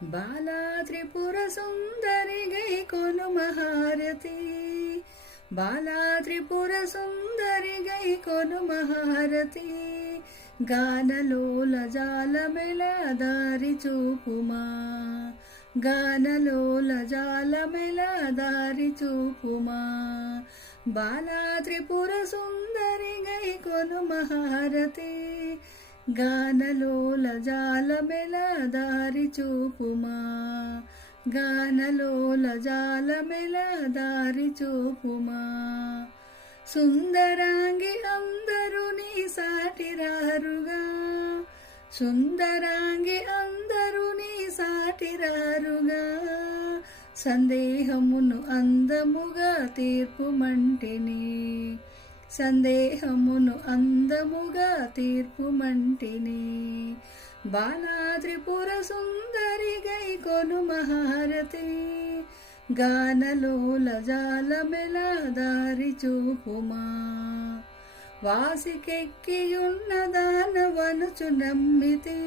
బాలా త్రిపుర సుందరి గై కొను మహారతి, బాలా త్రిపుర సుందరి గై కొను మహారతి, గానలోల జాలమెల దారి చూపుమా, గానలోల జాలమెల దారి చూపుమా, బాలా త్రిపుర సుందరి గై కొను మహారతి, గానలోల జాలమెల దారి చూపుమా, గానలోల జాలమెల దారి చూపుమా, సుందరాంగి అందరూ నీ సాటిరారుగా, సుందరాంగి అందరూ నీ సాటిరారుగా, సందేహమును అందముగా తీర్పుమంటిని, సందేహమును అందముగా తీర్పుమంటిని, బాలా త్రిపుర సుందరి గై కొను మహారతి, గానలోల జాలమెల దారి చూపుమా, వాసికెక్కియున్న దానవనుచు నమ్మితి,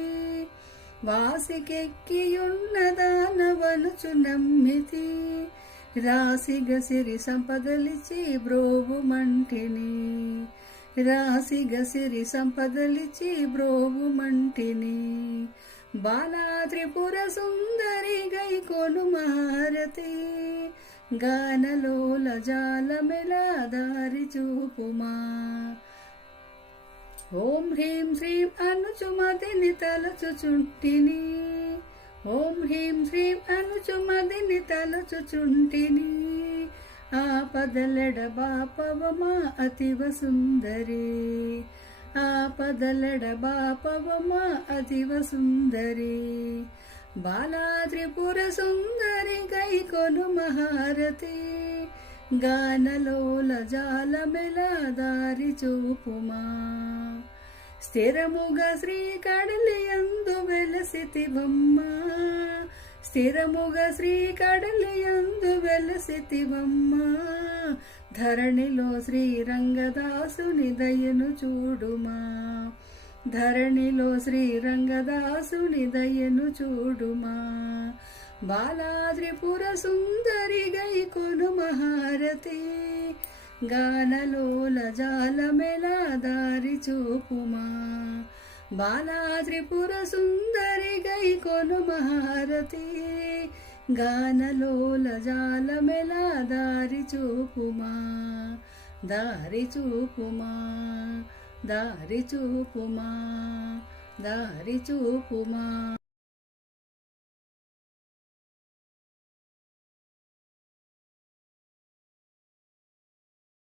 వాసికెక్కియున్న దానవనుచు నమ్మితి, రాశిగ సిరి సంపదలిచి బ్రోవుమంటిని, రాశిగ సిరి సంపదలిచి బ్రోవుమంటిని, బాలా త్రిపుర సుందరి గై కొను మహారతి, గానలోల జాలమెల దారి చూపుమా, ఓం హ్రీం శ్రీం అనుచుమదిని తలచుచుంటిని, ఓం హ్రీం శ్రీం అనుచుమదిని తలచుచుంటిని, ఆపదలెడ బాపవమా అతివ సుందరి, ఆపదలెడ బాపవమా అతివ సుందరి, బాలా త్రిపుర సుందరి గై కొను మహారతి, గానలోల జాలమెల దారి చూపుమా, స్థిరముగా శ్రీ కడలియందు వెలసితివమ్మా, స్థిరముగా శ్రీ కడలియందు వెలసితివమ్మా, ధరణిలో శ్రీరంగదాసుని దయను చూడుమా, ధరణిలో శ్రీరంగదాసుని దయను చూడుమా, బాలా త్రిపుర సుందరి గై కొను మహారతి, గానలోల జాలమెల దారి చూపుమా, బాలా త్రిపుర సుందరి గై కొను మహారతి, గానలోల జాలమెల దారి చూపుమా, దారి చూపుమా, దారి చూపుమా, దారి చూపుమా.